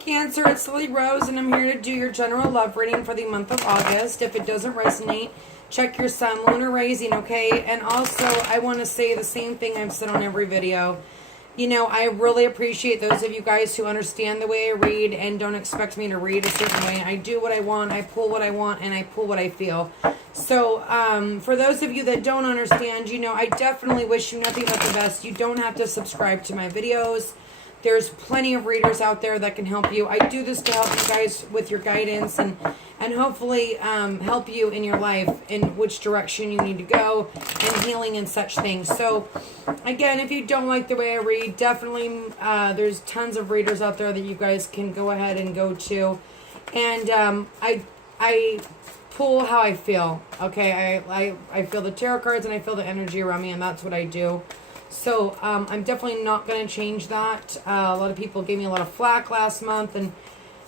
Cancer, it's Lily Rose, and I'm here to do your general love reading for the month of August. If it doesn't resonate, check your sun, moon, or rising, okay? And also, I want to say the same thing I've said on every video. You know, I really appreciate those of you guys who understand the way I read and don't expect me to read a certain way. I do what I want, I pull what I want, and I pull what I feel. So, for those of you that don't understand, you know, I definitely wish you nothing but the best. You don't have to subscribe to my videos. There's plenty of readers out there that can help you. I do this to help you guys with your guidance and hopefully help you in your life in which direction you need to go and healing and such things. So, again, if you don't like the way I read, definitely there's tons of readers out there that you guys can go ahead and go to. And I pull how I feel. Okay, I feel the tarot cards and I feel the energy around me, and that's what I do. So, I'm definitely not going to change that. A lot of people gave me a lot of flack last month, and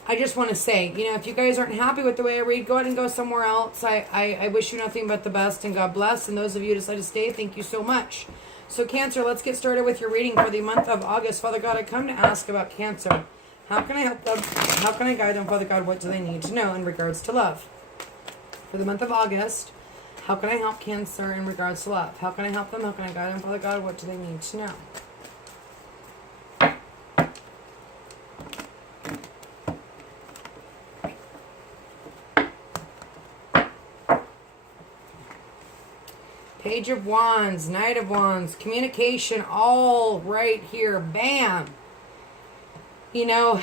I just want to say, you know, if you guys aren't happy with the way I read, go ahead and go somewhere else. I wish you nothing but the best, and God bless. And those of you who decide to stay, thank you so much. So, Cancer, let's get started with your reading for the month of August. Father God, I come to ask about Cancer. How can I help them? How can I guide them, Father God? What do they need to know in regards to love? For the month of August, how can I help Cancer in regards to love? How can I help them? How can I guide them? Father God, what do they need to know? Page of Wands, Knight of Wands, communication, all right here. Bam! You know,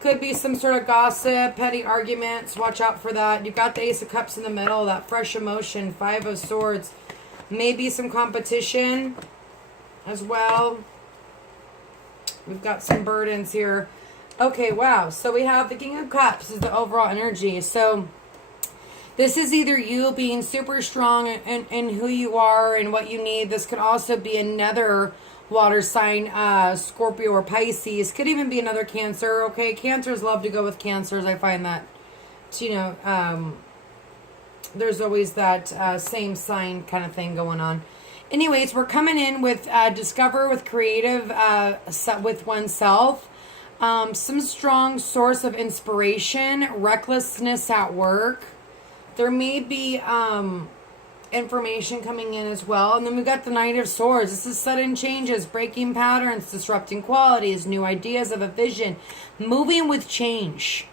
could be some sort of gossip, petty arguments. Watch out for that. You've got the Ace of Cups in the middle, that fresh emotion, Five of Swords. Maybe some competition as well. We've got some burdens here. Okay, wow. So we have the King of Cups is the overall energy. So this is either you being super strong in who you are and what you need. This could also be another water sign, Scorpio or Pisces. Could even be another Cancer, okay? Cancers love to go with Cancers. I find that, you know, there's always that same sign kind of thing going on. Anyways, we're coming in with discover with creative with oneself. Some strong source of inspiration, recklessness at work. There may be information coming in as well. And then we've got the Knight of Swords. This is sudden changes, breaking patterns, disrupting qualities, new ideas of a vision, moving with change.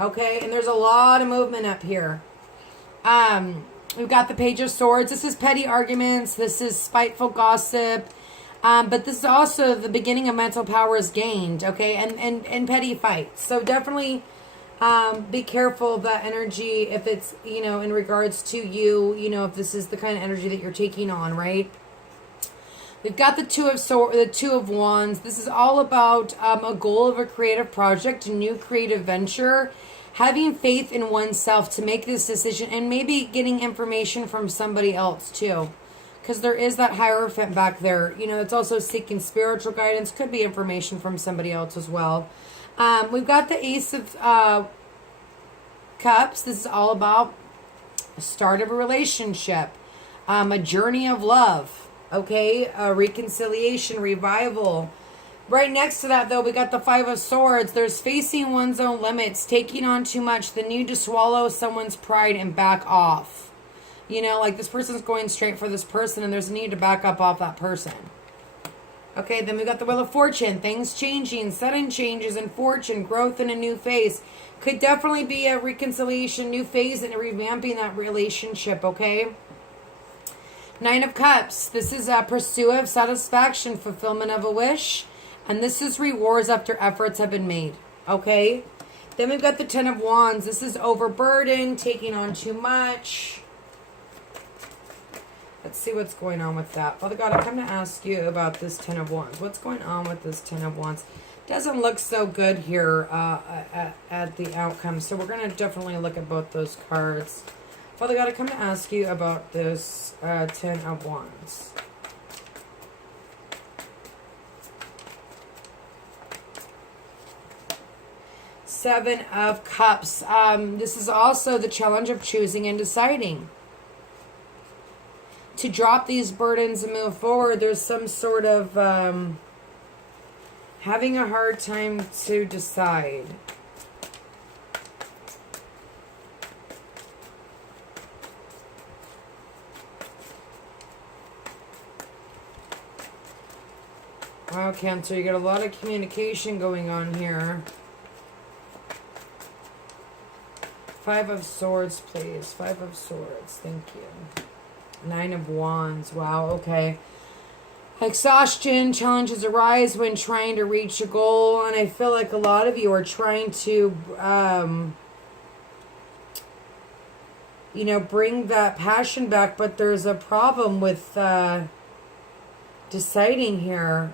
Okay, and there's a lot of movement up here. We've got the Page of Swords. This is petty arguments. This is spiteful gossip. But this is also the beginning of mental powers gained, okay, and petty fights. So definitely be careful of that energy if it's, you know, in regards to you, you know, if this is the kind of energy that you're taking on, right? We've got the Two of Wands. This is all about a goal of a creative project, a new creative venture, having faith in oneself to make this decision, and maybe getting information from somebody else too. Because there is that Hierophant back there. You know, it's also seeking spiritual guidance. Could be information from somebody else as well. We've got the Ace of Cups. This is all about a start of a relationship, a journey of love, okay, a reconciliation, revival. Right next to that, though, we got the Five of Swords. There's facing one's own limits, taking on too much, the need to swallow someone's pride and back off. You know, like this person's going straight for this person, and there's a need to back up off that person. Okay, then we got the Wheel of Fortune. Things changing, sudden changes in fortune, growth in a new phase. Could definitely be a reconciliation, new phase, and a revamping that relationship, okay? Nine of Cups. This is a pursuit of satisfaction, fulfillment of a wish. And this is rewards after efforts have been made, okay? Then we've got the Ten of Wands. This is overburdened, taking on too much. Let's see what's going on with that. Father God, I come to ask you about this Ten of Wands. What's going on with this Ten of Wands? Doesn't look so good here at the outcome. So we're going to definitely look at both those cards. Father God, I come to ask you about this Ten of Wands. Seven of Cups. This is also the challenge of choosing and deciding. To drop these burdens and move forward, there's some sort of Having a hard time to decide. Wow, Cancer, you got a lot of communication going on here. 5 of Swords, please. 5 of Swords. Thank you. 9 of Wands. Wow, okay. Exhaustion, challenges arise when trying to reach a goal. And I feel like a lot of you are trying to, you know, bring that passion back. But there's a problem with deciding here.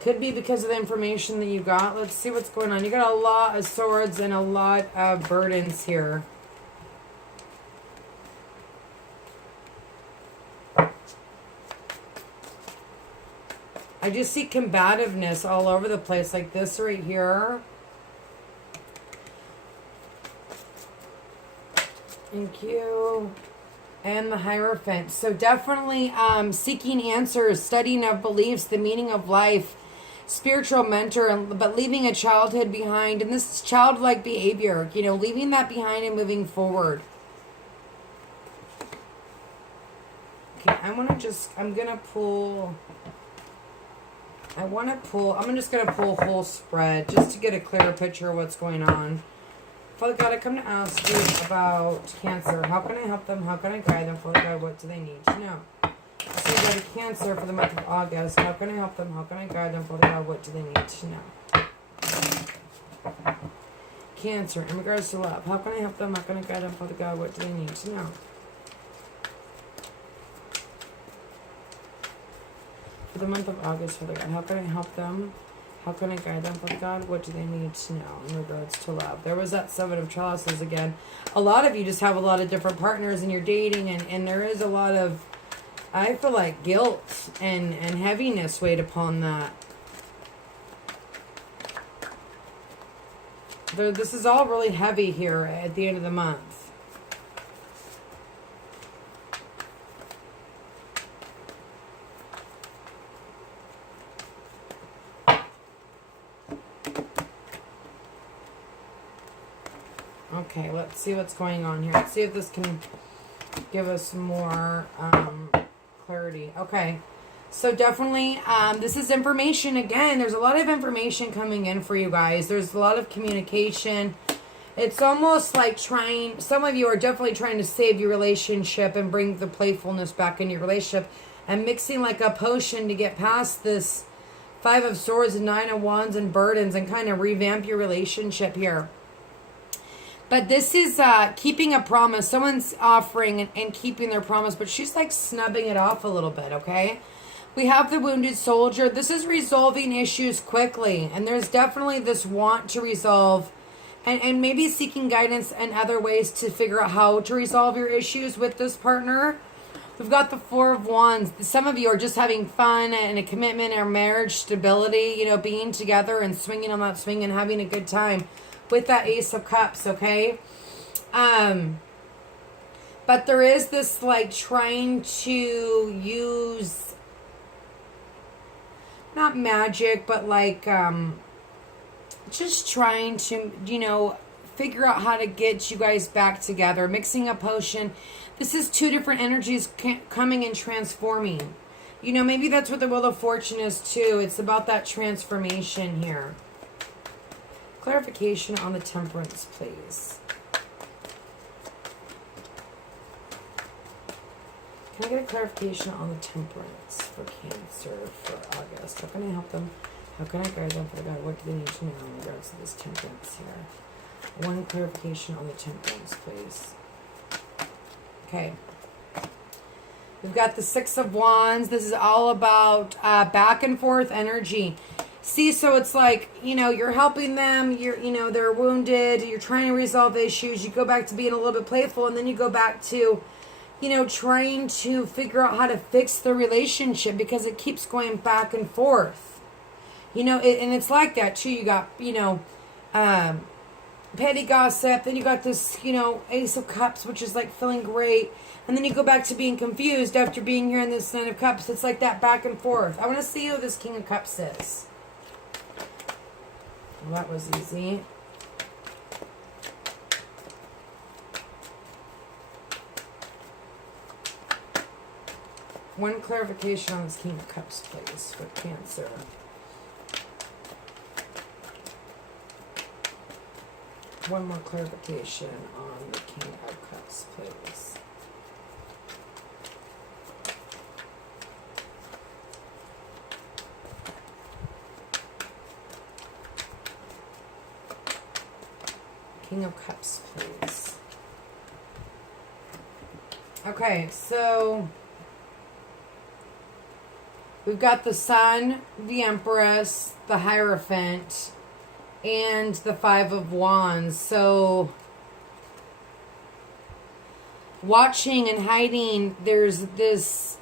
Could be because of the information that you got. Let's see what's going on. You got a lot of swords and a lot of burdens here. I just see combativeness all over the place, like this right here. Thank you. And the Hierophant. So definitely seeking answers, studying of beliefs, the meaning of life, spiritual mentor, but leaving a childhood behind. And this is childlike behavior, you know, leaving that behind and moving forward. Okay, I'm just going to pull whole spread just to get a clearer picture of what's going on. Father God, I come to ask you about Cancer. How can I help them? How can I guide them? Father God, what do they need to know? So you got a Cancer for the month of August. How can I help them? How can I guide them? Father God, what do they need to know? Cancer, in regards to love. How can I help them? How can I guide them? Father God, what do they need to know? For the month of August, Father God, how can I help them? How can I guide them, Father God? What do they need to know in regards to love? There was that 7 of Chalices again. A lot of you just have a lot of different partners and you're dating, and there is a lot of, I feel like, guilt and heaviness weighed upon that. This is all really heavy here at the end of the month. Okay, let's see what's going on here. Let's see if this can give us more clarity. Okay, so definitely this is information. Again, there's a lot of information coming in for you guys. There's a lot of communication. It's almost like some of you are definitely trying to save your relationship and bring the playfulness back in your relationship and mixing like a potion to get past this 5 of Swords and 9 of Wands and burdens and kind of revamp your relationship here. But this is keeping a promise. Someone's offering and keeping their promise, but she's like snubbing it off a little bit, okay? We have the Wounded Soldier. This is resolving issues quickly. And there's definitely this want to resolve and maybe seeking guidance and other ways to figure out how to resolve your issues with this partner. We've got the 4 of Wands. Some of you are just having fun and a commitment or marriage stability, you know, being together and swinging on that swing and having a good time. With that Ace of Cups, okay? But there is this, like, trying to use, not magic, but, like, just trying to, you know, figure out how to get you guys back together. Mixing a potion. This is 2 different energies coming and transforming. You know, maybe that's what the Wheel of Fortune is, too. It's about that transformation here. Clarification on the Temperance, please. Can I get a clarification on the Temperance for Cancer for August? How can I help them? How can I guide them? For God, what do they need to know in regards to this Temperance here? One clarification on the Temperance, please. Okay. We've got the 6 of Wands. This is all about back and forth energy. See, so it's like, you know, you're helping them, you know, they're wounded, you're trying to resolve issues, you go back to being a little bit playful, and then you go back to, you know, trying to figure out how to fix the relationship because it keeps going back and forth. You know, and it's like that, too. You got, you know, petty gossip, then you got this, you know, Ace of Cups, which is like feeling great, and then you go back to being confused after being here in this Nine of Cups. It's like that back and forth. I want to see who this King of Cups is. Well, that was easy. One clarification on this King of Cups, please, for Cancer. One more clarification on the King of Cups, please. King of Cups, please. Okay, so we've got the Sun, the Empress, the Hierophant, and the Five of Wands. So watching and hiding, there's this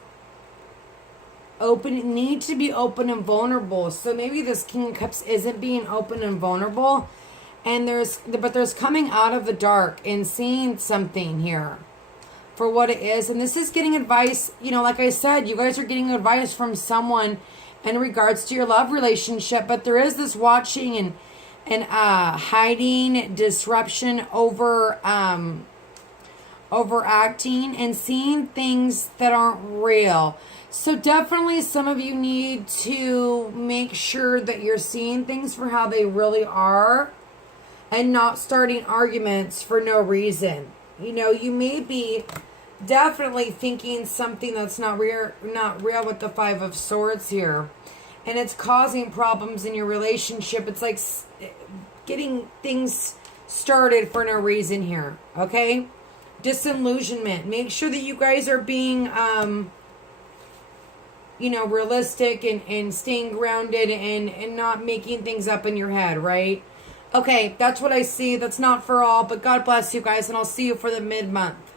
need to be open and vulnerable. So maybe this King of Cups isn't being open and vulnerable, and there's coming out of the dark and seeing something here for what it is. And this is getting advice, like I said, you guys are getting advice from someone in regards to your love relationship, but there is this watching and hiding, disruption, overacting, and seeing things that aren't real. So definitely some of you need to make sure that you're seeing things for how they really are and not starting arguments for no reason. You may be definitely thinking something that's not real with the Five of Swords here. And it's causing problems in your relationship. It's like getting things started for no reason here. Okay? Disillusionment. Make sure that you guys are being, realistic and staying grounded and not making things up in your head, right? Okay, that's what I see. That's not for all, but God bless you guys, and I'll see you for the mid-month.